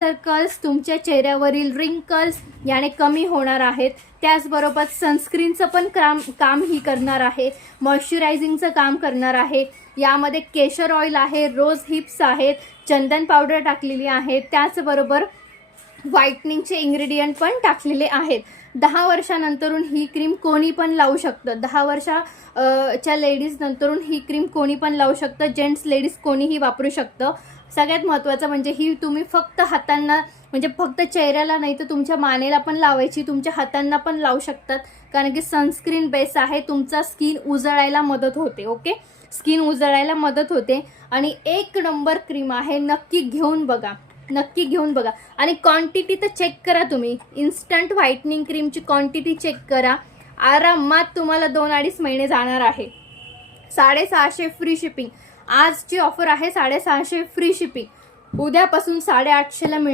Circles, तुमच्या चेहऱ्यावरील wrinkles याने कमी होणार आहेत. त्याचबरोबर सनस्क्रीनचं पण काम ही करणार आहे, मॉइश्चरायझिंगचं काम करणार आहे. यामध्ये केशर ऑइल आहे, रोज हिप्स आहेत, चंदन पावडर टाकलेली आहे, त्याचबरोबर व्हाईटनिंगचे इन्ग्रेडियंट पण टाकलेले आहेत. 10 वर्षानंतरून ही क्रीम कोणी पण लावू शकतं. 10 वर्षाच्या लेडीज नंतरून ही क्रीम कोणी पण लावू शकतं. जेंट्स लेडीज कोणीही वापरू शकतं. सगळ्यात महत्त्वाचं म्हणजे ही तुम्ही फक्त हातांना, म्हणजे फक्त चेहऱ्याला नाही तर तुमच्या मानेला पण लावायची, तुमच्या हातांना पण लावू शकतात. कारण की सनस्क्रीन बेस आहे, तुमचा स्किन उजळायला मदत होते. ओके, स्किन उजळायला मदत होते आणि एक नंबर क्रीम आहे. नक्की घेऊन बघा, नक्की घेऊन बघा. आणि क्वांटिटी तर चेक करा तुम्ही. इन्स्टंट व्हाईटनिंग क्रीमची क्वांटिटी चेक करा. आरामात तुम्हाला 2-2.5 महिने जाणार आहे. 650 फ्री शिपिंग. आजची ऑफर आहे 650 फ्री शिपिंग. उद्यापासून 850ला मिळेल.